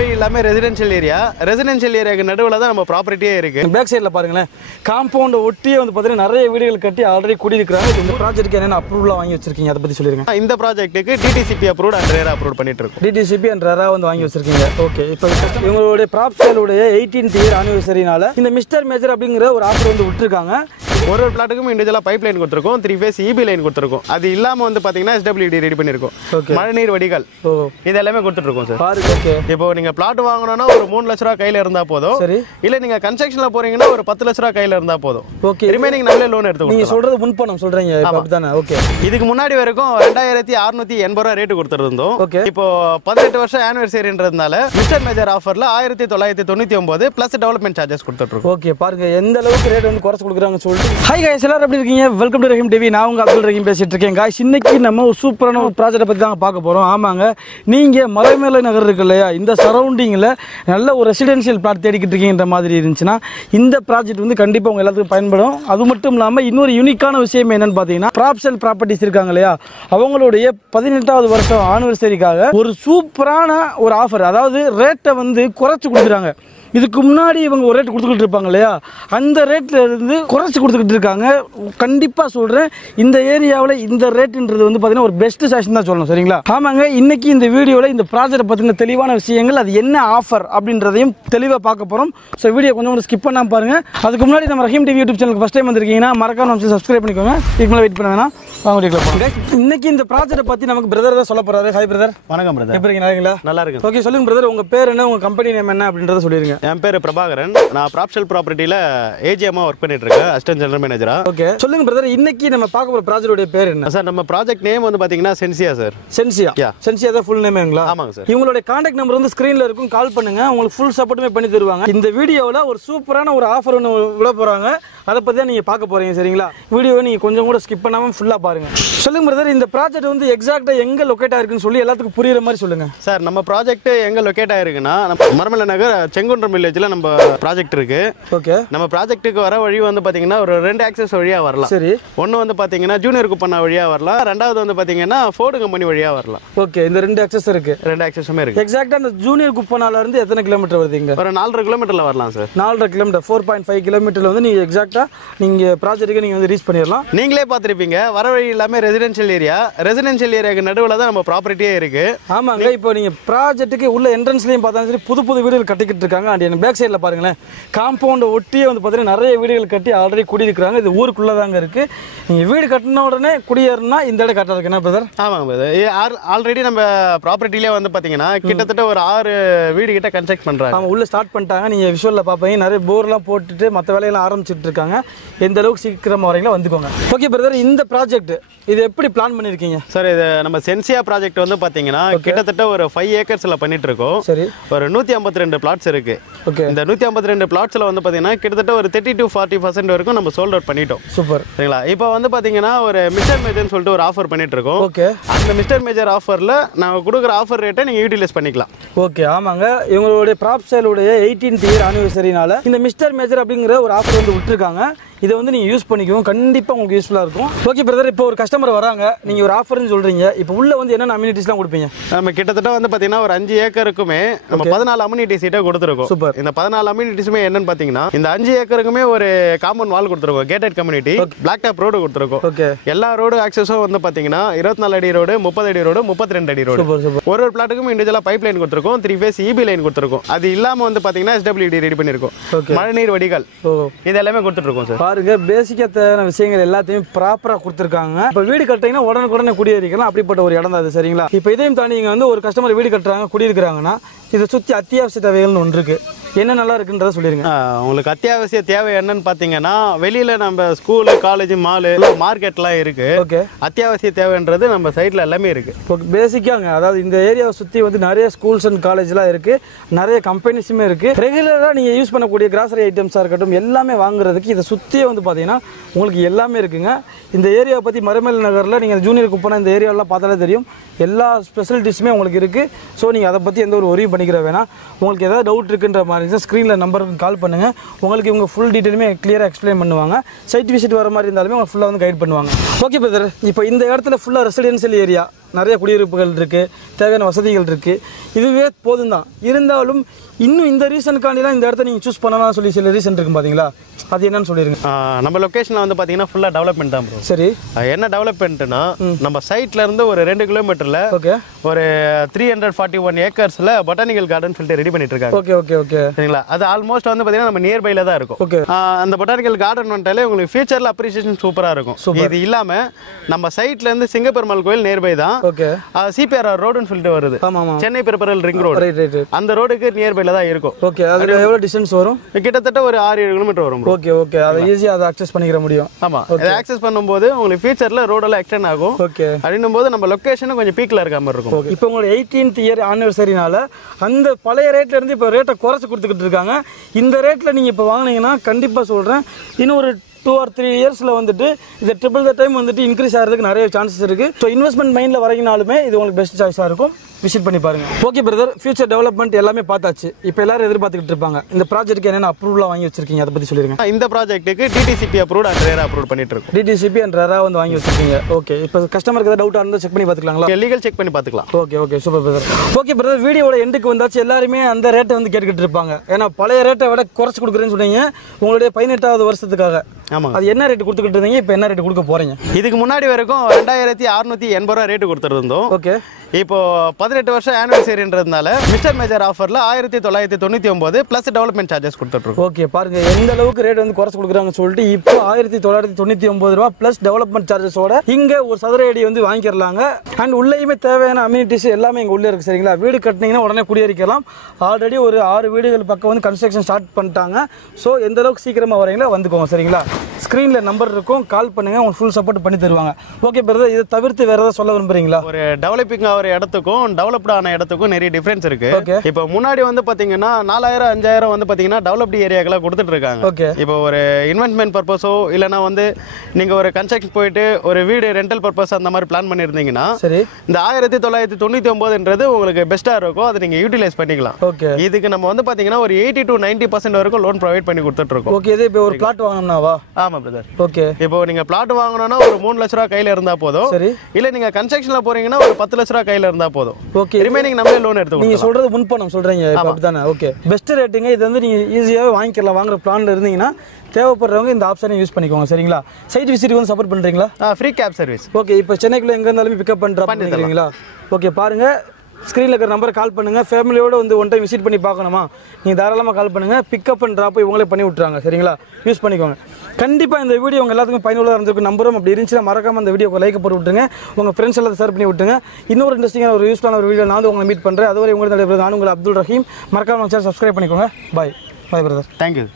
வழி எல்லாமே ரெசிடென்ஷியல் ஏரியாக்கு நடுவில் தான் நம்ம ப்ராப்பர்ட்டியே இருக்கு. பேக் சைடில் பாருங்களேன், காம்பவுண்ட் ஒட்டியே வந்து பார்த்தீங்கன்னா நிறைய வீடுகள் கட்டி ஆல்ரெடி குடியிருக்கிறாங்க. இந்த ப்ராஜெக்ட்டுக்கு என்னென்ன அப்ரூவலாக வாங்கி வச்சிருக்கீங்க அதை பற்றி சொல்லிருங்க. இந்த ப்ராஜெக்ட்டுக்கு DTCP approved and RERA approve பண்ணிட்டு இருக்கோம். டிடிசிபி அண்ட் ரேரா வந்து வாங்கி வச்சிருக்கீங்க. ஓகே, இப்போ இவங்களுடைய ப்ராப்ஷலுடைய 18th இயர் ஆனிவர்சரினால இந்த மிஸ்டர் மேஜர் அப்படிங்கிற ஒரு ஆஃபர் வந்து விட்டுருக்காங்க. ஒரு பிளாட்டுக்கும் இண்டிவிஜுவலாக பைப் லைன் கொடுத்துருக்கோம், 3 phase EB லைன் கொடுத்துருக்கோம். அது இல்லாமல் வந்து பார்த்தீங்கன்னா SWD ரெடி பண்ணியிருக்கோம், மழைநீர் வடிகால் இது எல்லாமே கொடுத்துருக்கோம் சார். பாருங்க, ஓகே. இப்போ நீங்க பிளாட் வாங்கணும்னா ஒரு 3 லட்ச ரூபா கையில இருந்தா போதும். சரி. இல்ல நீங்க கன்ஸ்ட்ரக்ஷன்ல போறீங்கன்னா ஒரு 10 லட்ச ரூபா கையில இருந்தா போதும். ஓகே. ரிமைனிங் நம்மளே லோன் எடுத்துக்கலாம். நீங்க சொல்றது முன்பணம் சொல்றீங்க அப்படிதானே? ஓகே. இதுக்கு முன்னாடி வரைக்கும் 2680 ரூபா ரேட் கொடுத்துருந்தோம். ஓகே. இப்போ 18 வருஷம் ஆனிவர்சரின்றதுனால மிஸ்டர் மேஜர் ஆஃபர்ல 1999 பிளஸ் டெவலப்மெண்ட் சார்ஜஸ் கொடுத்துட்டு இருக்கோம். ஓகே, பாருங்க எந்த அளவுக்கு ரேட் வந்து குறைச்சு கொடுக்குறாங்கன்னு சொல்லிட்டு. ஹாய் गाइस, எல்லாரும் எப்படி இருக்கீங்க? Welcome to Rahim TV. நான் உங்க அப்துல் ரஹீம் பேசிட்டு இருக்கேன். गाइस, இன்னைக்கு நம்ம ஒரு சூப்பரான ஒரு ப்ராஜெக்ட்டை பத்தி தான் பார்க்க போறோம். ஆமாங்க, நீங்க மலைமேல நகர் இருக்கு இல்லையா, இந்த சரௌண்டிங்ல நல்ல ஒரு ரெசிடென்ஷியல் பிளாட் தேடிக்கிட்டு இருக்கீங்கன்ற மாதிரி இருந்துச்சுன்னா இந்த ப்ராஜெக்ட் வந்து கண்டிப்பா உங்க எல்லாத்துக்கும் பயன்படும். அது மட்டும் இல்லாம இன்னொரு யூனிக்கான விஷயம் என்னன்னு பாத்தீங்கன்னா, ப்ராப்ஷல் ப்ராப்பர்ட்டிஸ் இருக்காங்க இல்லையா, அவங்களுடைய 18வது வருஷம் ஆனிவர்சரிக்காக ஒரு சூப்பரான ஒரு ஆஃபர், அதாவது ரேட்டை வந்து குறைச்சு கொடுக்குறாங்க. இதுக்கு முன்னாடி இவங்க ஒரு ரேட் கொடுத்துக்கிட்டு இருப்பாங்க இல்லையா, அந்த ரேட்ல இருந்து குறைச்சி கொடுத்துக்கிட்டு இருக்காங்க. கண்டிப்பா சொல்றேன், இந்த ஏரியாவில் இந்த ரேட்ன்றது வந்து பாத்தீங்கன்னா ஒரு பெஸ்ட் செஷன் தான் சொல்லணும். சரிங்களா? ஆமாங்க, இன்னைக்கு இந்த வீடியோவில் இந்த ப்ராஜெக்ட் பத்தின தெளிவான விஷயங்கள், அது என்ன ஆஃபர் அப்படின்றதையும் தெளிவாக பார்க்க போறோம். ஸோ வீடியோ கொஞ்சம் ஸ்கிப் பண்ணாம பாருங்க. அதுக்கு முன்னாடி நம்ம ரஹீம் டிவி யூடியூப் சேனலுக்கு ஃபர்ஸ்ட் டைம் வந்திருக்கீங்கன்னா மறக்காம நம்ம சப்ஸ்கிரைப் பண்ணிக்கோங்க. இதுக்கு மேலே வெயிட் பண்ண வேணாம், வாங்க வீடியோக்குள்ள போங்க. இன்னைக்கு இந்த ப்ராஜெக்ட் பத்தி நமக்கு பிரதர் தான் சொல்ல போறாரு. Hi brother. வணக்கம் பிரதர். எப்படி இருக்கீங்களா? நல்லா இருக்கு. ஓகே, சொல்லுங்க பிரதர், உங்க பேர் என்ன, உங்க கம்பெனி நேம் என்ன அப்படின்றத சொல்லிருங்க. என் பேர் பிரபாகரன். நான் ப்ராப்ஷல் ப்ராப்பர்ட்டில ஏஜிஎம்மா ஒர்க் பண்ணிட்டு இருக்கேன், அசிஸ்டன்ட் ஜெனரல் மேனேஜரா. ஓகே, சொல்லுங்க பிரதர், இன்னைக்கு நம்ம பார்க்க போற ப்ராஜெக்ட்டோட பேர் என்ன சார்? நம்ம ப்ராஜெக்ட் நேம் வந்து பாத்தீங்கன்னா சென்சியா சார். சென்சியா? சென்சியா தான் ஃபுல் நேம்ங்களா? ஆமாங்க சார். இவங்களுடைய கான்டாக்ட் நம்பர் வந்து ஸ்கிரீன்ல இருக்கும், கால் பண்ணுங்க, உங்களுக்கு ஃபுல் சப்போர்ட்டுமே பண்ணி தருவாங்க. இந்த வீடியோவில் ஒரு சூப்பரான ஒரு ஆஃபர் ஒன்று விட போறாங்க, அதை பத்தி தான் நீங்க பார்க்க போறீங்க. சரிங்களா? வீடியோவை நீங்க கொஞ்சம் கூட ஸ்கிப் பண்ணாம ஃபுல்லா பாருங்க. சொல்லுங்க பிரதர், இந்த ப்ராஜெக்ட் வந்து எக்ஸாக்ட்டா எங்க லொகேட் ஆயிருக்குன்னு சொல்லி எல்லாத்துக்கும் புரியுற மாதிரி சொல்லுங்க சார். நம்ம ப்ராஜெக்ட் எங்க லொகேட் ஆயிருக்குன்னா, மரமலை நகர் செங்குன்றம் வில்லேஜ்ல நம்ம ப்ராஜெக்ட் இருக்கு. ஓகே. நம்ம ப்ராஜெக்ட்டுக்கு வர வழி வந்து பாத்தீங்கன்னா ஒரு 2 ஆக்சஸ் வழியா வரலாம். சரி. ஒன்னு வந்து பாத்தீங்கன்னா ஜூனியர் குப்பண்ணா வழியா வரலாம், ரெண்டாவது வந்து பாத்தீங்கன்னா ஃபோர்டு கம்பெனி வழியா வரலாம். ஓகே, இந்த 2 ஆக்சஸ் இருக்கு. 2 ஆக்சஸுமே இருக்கு. எக்ஸாக்ட்டா அந்த ஜூனியர் குப்பனால இருந்து எத்தனை கிலோமீட்டர் வருதுங்க? ஒரு 4.5 கிலோமீட்டர்ல வரலாம் சார். 4.5 கிலோமீட்டர், 4.5 கிலோமீட்டர்ல வந்து நீங்க எக்ஸாக்ட்டா நீங்க ப்ராஜெக்ட்டுக்கு நீங்க வந்து ரீச் பண்ணிடலாம். நீங்களே பார்த்திருப்பீங்க, வர வழி எல்லாமே ரெசிடென்ஷியல் ஏரியாக்கு நடுவில் தான் நம்ம ப்ராப்பர்ட்டியே இருக்கு. ஆமாங்க, இப்போ நீங்க ப்ராஜெக்ட்டுக்கு உள்ள என்ட்ரன்ஸ்லயும் பார்த்தாலும் சரி, புது புது வீடுகள் கட்டிக்கிட்டு இருக்காங்க. அண்ட் பேக் சைடில் பாருங்களேன், காம்பவுண்ட் ஒட்டியே வந்து பார்த்தீங்கன்னா நிறைய வீடுகள் கட்டி ஆல்ரெடி குடியிருக்கிறாங்க. இது ஊருக்குள்ள தாங்க இருக்கு. நீங்க வீடு கட்டின உடனே குடியேறினா இந்த இடம் கரெக்டாக இருக்கு. என்ன பிரதர்? ஆமாங்க பிரதர், ஆல்ரெடி நம்ம ப்ராப்பர்ட்டிலே வந்து பாத்தீங்கன்னா கிட்டத்தட்ட ஒரு 6 வீடு கிட்ட கன்ஸ்ட்ரக்ட் பண்றாங்க. ஆமா, உள்ள ஸ்டார்ட் பண்ணிட்டாங்க. நீங்க விஷுவல்ல பாப்பீங்க, நிறைய போர்லாம் போட்டுட்டு மற்ற வேலையெல்லாம் ஆரம்பிச்சுட்டு இருக்காங்க. எந்த அளவுக்கு சீக்கிரமா வரீங்களா வந்துக்கோங்க. ஓகே பிரதர், இந்த ப்ராஜெக்ட் இது எப்படி பிளான் பண்ணிருக்கீங்க சார்? இது நம்ம சென்சியா ப்ராஜெக்ட் வந்து பாத்தீங்கன்னா கிட்டத்தட்ட ஒரு 5 ஏக்கர்ஸ்ல பண்ணிட்டு இருக்கோம். சரி. ஒரு 152 பிளாட்ஸ் இருக்கு. ஓகே. இந்த 152 பிளாட்ஸ்ல வந்து பாத்தீங்கன்னா கிட்டத்தட்ட ஒரு 30 to 40% வரைக்கும் நம்ம சோல்ட் அவுட் பண்ணிட்டோம். சூப்பர். சரிங்களா? இப்போ வந்து பாத்தீங்கன்னா ஒரு மிஸ்டர் மேஜர்னு சொல்லிட்டு ஒரு ஆஃபர் பண்ணிட்டு இருக்கோம். ஓகே. அந்த மிஸ்டர் மேஜர் ஆஃபர்ல நாங்க கொடுக்குற ஆஃபர் ரேட்டை நீங்க யூட்டிலைஸ் பண்ணிக்கலாம். ஓகே. ஆமாங்க, இவங்களுடைய ப்ராப்ஷலுடைய 18th இயர் ஆனிவர்சரினால இந்த மிஸ்டர் மேஜர் அப்படிங்கிற ஒரு ஆஃபர் வந்து விட்டுருக்காங்க. இதை வந்து நீங்க யூஸ் பண்ணிக்கோங்க, கண்டிப்பா உங்களுக்கு யூஸ்ஃபுல்லா இருக்கும். ஓகே பிரதர், இப்போ ஒரு கஸ்டமர் வராங்க, நீங்க ஒரு ஆஃபர்னு சொல்றீங்க, இப்போ உள்ள வந்து என்ன அம்யூனிட்டிஸ்லாம் கொடுப்பீங்க? நம்ம கிட்டத்தட்ட வந்து பாத்தீங்கன்னா ஒரு 5 ஏக்கருக்குமே நம்ம 14 அம்யூனிட்டிஸ் கிட்ட கொடுத்துருக்கோம். சூப்பர். இந்த 14 அம்யூனிட்டிஸுமே என்னன்னு பாத்தீங்கன்னா, இந்த 5 ஏக்கருக்குமே ஒரு காம்பவுண்ட் வால் கொடுத்துருக்கோம், gated community, blacktop road கொடுத்துருக்கோம். ஓகே. எல்லா ரோடு ஆக்சஸும் வந்து பாத்தீங்கன்னா 24 அடி ரோடு, 30 அடி ரோடு, 32 அடி ரோடு. ஒரு பிளாட்டுக்கும் இண்டிவிஜுவலா பைப் லைன் கொடுத்துருக்கோம், 3 phase EB லைன் கொடுத்துருக்கோம். அது இல்லாம வந்து பாத்தீங்கன்னா SWD ரெடி பண்ணிருக்கோம், மழைநீர் வடிகால் இது எல்லாமே கொடுத்துட்டு இருக்கோம் சார். பாருங்க, பேசிக்கா தேவையான விஷயங்கள் எல்லாத்தையும் ப்ராப்பரா கொடுத்துருக்காங்க. இப்போ வீடு கட்டிங்கன்னா உடனுக்குடனே குடியேறிக்கலாம், அப்படிப்பட்ட ஒரு இடம் தான் அது. சரிங்களா? இப்போ இதையும் தாண்டி நீங்க வந்து ஒரு கஸ்டமர் வீடு கட்டுறாங்க, குடியிருக்கிறாங்கன்னா இதை சுற்றி அத்தியாவசிய தேவைகள்னு ஒன்று இருக்கு. என்ன நல்லா இருக்குன்றத சொல்லிருங்க. உங்களுக்கு அத்தியாவசிய தேவை என்னன்னு பாத்தீங்கன்னா, வெளியில நம்ம ஸ்கூல், காலேஜ், மாலு, மார்க்கெட்லாம் இருக்கு. ஓகே. அத்தியாவசிய தேவைன்றது நம்ம சைட்ல எல்லாமே இருக்கு. பேசிக்காங்க, அதாவது இந்த ஏரியாவை சுற்றி வந்து நிறைய ஸ்கூல்ஸ் அண்ட் காலேஜ்லாம் இருக்கு, நிறைய கம்பெனிஸுமே இருக்கு. ரெகுலராக நீங்கள் யூஸ் பண்ணக்கூடிய கிராசரி ஐட்டம்ஸாக இருக்கட்டும் எல்லாமே வாங்குறதுக்கு இதை சுற்றியே வந்து பார்த்தீங்கன்னா உங்களுக்கு எல்லாமே இருக்குங்க. இந்த ஏரியாவை பற்றி மரமேல் நகரில் நீங்கள் ஜூனியர் குப்பனா இந்த ஏரியாவெல்லாம் பார்த்தாலே தெரியும், எல்லா ஸ்பெசிலிட்டிஸுமே உங்களுக்கு இருக்குது. ஸோ நீங்கள் அதை பற்றி எந்த ஒரு ஒரியும் பண்ணிக்கிற வேணாம். உங்களுக்கு ஏதாவது டவுட் இருக்குன்ற மாதிரி இருந்தால் ஸ்க்ரீனில் நம்பருக்கு கால் பண்ணுங்கள், உங்களுக்கு இவங்க ஃபுல் டீட்டெயிலுமே கிளியராக எக்ஸ்பிளைன் பண்ணுவாங்க. சைட் விசிட் வர மாதிரி இருந்தாலுமே அவங்க ஃபுல்லாக வந்து கைட் பண்ணுவாங்க. ஓகே பிரதர், இப்போ இந்த இடத்துல ஃபுல்லாக ரெசிடென்ஷியல் ஏரியா நிறைய குடியிருப்புகள் இருக்குது, தேவையான வசதிகள் இருக்குது, இதுவே போதும் தான். இருந்தாலும் இன்னும் இந்த ரீசனுக்காண்டிலாம் இந்த இடத்த நீங்கள் சூஸ் பண்ணலாம் சொல்லி சில ரீசன் இருக்கும் பார்த்தீங்களா, அது என்னன்னு சொல்லிடுங்க. நம்ம லொக்கேஷனில் வந்து பார்த்தீங்கன்னா ஃபுல்லாக டெவலப்மெண்ட் தான் ப்ரோ. சரி, என்ன டெவலப்மெண்ட்னா நம்ம சைட்ல இருந்து ஒரு 2 கிலோமீட்டரில் ஓகே ஒரு 341 ஏக்கர்ஸில் பொட்டானிக்கல் கார்டன் சொல்லிட்டு ரெடி பண்ணிட்டு இருக்காங்க. ஓகே ஓகே ஓகே சரிங்களா, அது ஆல்மோஸ்ட் வந்து பார்த்தீங்கன்னா நம்ம நியர்பைல தான் இருக்கும். ஓகே, அந்த பொட்டானிக்கல் கார்டன் வந்துட்டாலே உங்களுக்கு ஃபியூச்சரில் அப்ரிசியேஷன் சூப்பராக இருக்கும். இது இல்லாமல் நம்ம சைட்ல இருந்து சிங்கப்பெருமாள் கோயில் நியர்பை தான். ஓகே, சிபிஆர் ரோடுன்னு சொல்லிட்டு வருது, ஆமாம், Chennai peripheral ring road. Right right, அந்த ரோடுக்கு நியர்பைல தான் இருக்கும். ஓகே, அது எவ்வளோ டிஸ்டன்ஸ் வரும்? கிட்டத்தட்ட ஒரு 6-7 கிலோமீட்டர் வரும். ஓகே ஓகே, அதை ஈஸியாக அதை அக்சஸ் பண்ணிக்கிற முடியும். ஆமா, அதை அக்சஸ் பண்ணும்போது உங்களுக்கு ஃபியூச்சர்ல ரோடெல்லாம் எக்ஸ்டெண்ட் ஆகும். ஓகே, அப்படின்னும் போது நம்ம லொகேஷனும் கொஞ்சம் பீக்ல இருக்க மாதிரி இருக்கும். இப்போ உங்களோட 18th இயர் ஆனிவர்சரினால அந்த பழைய ரேட்ல இருந்து இப்போ ரேட்டை குறைச்சு கொடுத்துக்கிட்டு இருக்காங்க. இந்த ரேட்ல நீங்க இப்போ வாங்கினீங்கன்னா கண்டிப்பா சொல்றேன், இன்னும் ஒரு 2 or 3 இயர்ஸ்ல வந்துட்டு இது ட்ரிபிள் த டைம் வந்துட்டு இன்க்ரீஸ் ஆகிறதுக்கு நிறைய சான்சஸ் இருக்கு. ஸோ இன்வெஸ்ட்மெண்ட் மைண்ட்ல வரீங்கனாலுமே இது உங்களுக்கு பெஸ்ட் சாய்ஸா இருக்கும். விசிட் பண்ணி பாருங்க. ஓகே பிரதர், ஃபியூச்சர் டெவலப்மெண்ட் எல்லாமே பார்த்தாச்சு. இப்போ எல்லாரும் எதிர்பார்த்துக்கிட்டு இருப்பாங்க இந்த ப்ராஜெக்ட்டுக்கு என்னென்ன அப்ரூவலாக வாங்கி வச்சிருக்கீங்க, அதை பற்றி சொல்லிருங்க. இந்த ப்ராஜெக்ட்டுக்கு DTCP approved and RERA approve பண்ணிட்டு இருக்கோம். டிடிசிபி அண்ட் ரேரா வந்து வாங்கி வச்சிருக்கீங்க. ஓகே, இப்போ கஸ்டமருக்கு ஏதாவது டவுட்டாக இருந்தால் செக் பண்ணி பார்த்துக்கலாங்களா? லீகல் செக் பண்ணி பார்த்துக்கலாம். Okay okay, super brother. Okay brother, வீடியோட எண்டுக்கு வந்தாச்சு. எல்லாருமே அந்த ரேட்டை வந்து கேட்டுக்கிட்டு இருப்பாங்க. ஏன்னா பழைய ரேட்டை விட குறைச்சு கொடுக்குறேன்னு சொன்னீங்க உங்களுடைய 18வது வருஷத்துக்காக. ஆமா, அது என்ன ரேட் கொடுத்துக்கிட்டு இருந்தீங்க, இப்போ என்ன ரேட் கொடுக்க போறீங்க? இதுக்கு முன்னாடி வரைக்கும் 2680 ரூபா ரேட்டு கொடுத்துருந்தோம். ஓகே, இப்போ 18 வருஷம் ஆனிவர்சரின்றதுனால மிஸ்டர் மேஜர் ஆஃபர்ல 1999 பிளஸ் டெவலப்மெண்ட் சார்ஜஸ் கொடுத்துட்டு இருக்கோம். ஓகே, பாருங்க எந்த அளவுக்கு ரேட் வந்து குறைச்சு கொடுக்குறாங்கன்னு சொல்லிட்டு இப்போ 1999 ரூபா பிளஸ் டெவலப்மெண்ட் சார்ஜஸோட இங்க ஒரு சதுர அடி வந்து வாங்கிடலாங்க. அண்ட் உள்ளேயுமே தேவையான அம்யூனிட்டிஸ் எல்லாமே இங்க உள்ளே இருக்கு. சரிங்களா, வீடு கட்டினீங்கன்னா உடனே குடியேறிக்கலாம். ஆல்ரெடி ஒரு 6 வீடுகள் பக்கம் வந்து கன்ஸ்ட்ரக்ஷன் ஸ்டார்ட் பண்ணிட்டாங்க. ஸோ எந்த அளவுக்கு சீக்கிரமா வரீங்களா வந்துக்கோங்க. சரிங்களா, ஸ்க்ரீன்ல நம்பர் இருக்கும், கால் பண்ணுங்க, உங்களுக்கு ஃபுல் சப்போர்ட் பண்ணி தருவாங்க. ஓகே பிரதர், இதை தவிர்த்து வேற ஏதாவது சொல்ல விரும்புறீங்களா? ஒரு டெவலப்பிங் ஆகிற இடத்துக்கும் டெவலப்ட் ஆன இடத்துக்கும் நிறைய டிஃபரன்ஸ் இருக்கு. இப்போ முன்னாடி வந்து பாத்தீங்கன்னா 4000-5000 வந்து பாத்தீங்கன்னா டெவலப்டு ஏரியாக்கெல்லாம் கொடுத்துட்டு இருக்காங்க. ஓகே, இப்போ ஒரு இன்வெஸ்ட்மெண்ட் பர்பஸோ இல்லைனா வந்து நீங்க ஒரு கன்ஸ்ட்ரக்ஷன் போயிட்டு ஒரு வீடு ரெண்டல் பர்பஸ் அந்த மாதிரி பிளான் பண்ணியிருந்தீங்கன்னா சரி, இந்த 1999ன்றது உங்களுக்கு பெஸ்டா இருக்கும். அதை நீங்க யூட்டிலைஸ் பண்ணிக்கலாம். ஓகே, இதுக்கு நம்ம வந்து பாத்தீங்கன்னா ஒரு 80 to 90% வரைக்கும் லோன் ப்ரொவைட் பண்ணி கொடுத்துட்டு இருக்கோம். ஓகே, இது இப்போ ஒரு பிளாட் வாங்கணும்னாவா? ஆமா பிரதர். ஓகே, இப்போ நீங்க பிளாட் வாங்கணும்னா ஒரு 3 லட்ச ரூபா கையில இருந்தா போதும். சரி, இல்ல நீங்க கன்ஸ்ட்ரக்ஷன்ல போறீங்கன்னா ஒரு 10 லட்ச ரூபா கையில இருந்தா போதும். ஓகே, ரிமைனிங் நம்மளே லோன் எடுத்து நீங்க சொல்றது முன்பணம் சொல்றீங்க அப்படிதானே? ஓகே, பெஸ்ட் ரேட்டிங்க. இது வந்து நீங்க ஈஸியாவே வாங்கிக்கலாம். வாங்குற பிளான்ல இருந்தீங்கன்னா தேவைப்படுறவங்க இந்த ஆப்ஷனை யூஸ் பண்ணிக்கோங்க. சரிங்களா, சைட் விசிட் வந்து சப்போர்ட் பண்றீங்களா? Free cab service. ஓகே, இப்போ சென்னைக்குள்ள எங்க இருந்தாலும் பிக்கப் பண்ணிடுறீங்களா? ஓகே, பாருங்க ஸ்க்ரீனில் இருக்கிற நம்பரை கால் பண்ணுங்கள். ஃபேமிலியோடு வந்து ஒன் டைம் விசிட் பண்ணி பார்க்கணுமா, நீங்கள் தாராளமாக கால் பண்ணுங்கள். பிக்கப் அண்ட் ட்ராப் இவங்களே பண்ணி விட்றாங்க. சரிங்களா, யூஸ் பண்ணிக்கோங்க. கண்டிப்பாக இந்த வீடியோ உங்கள் எல்லாத்துக்கும் பயனுள்ளதாக இருந்திருக்கு நம்பரும். அப்படி இருந்துச்சுன்னா மறக்காமல் அந்த வீடியோக்கு லைக் போட்டு விட்டுருங்க. உங்கள் ஃப்ரெண்ட்ஸ் எல்லாம் ஷேர் பண்ணி விட்டுருங்க. இன்னொரு இன்ட்ரெஸ்டிங்கான ஒரு யூஸ்ஃபுல்லான ஒரு வீடியோ நான் வந்து உங்களை மீட் பண்ணுறேன். அதுவரை உங்களுக்கு நான் உங்கள் அப்துல் ரஹீம். மறக்காமல் சேனல் சப்ஸ்கிரைப் பண்ணிக்கோங்க. பாய் பாய் பிரதர். தேங்க்யூ.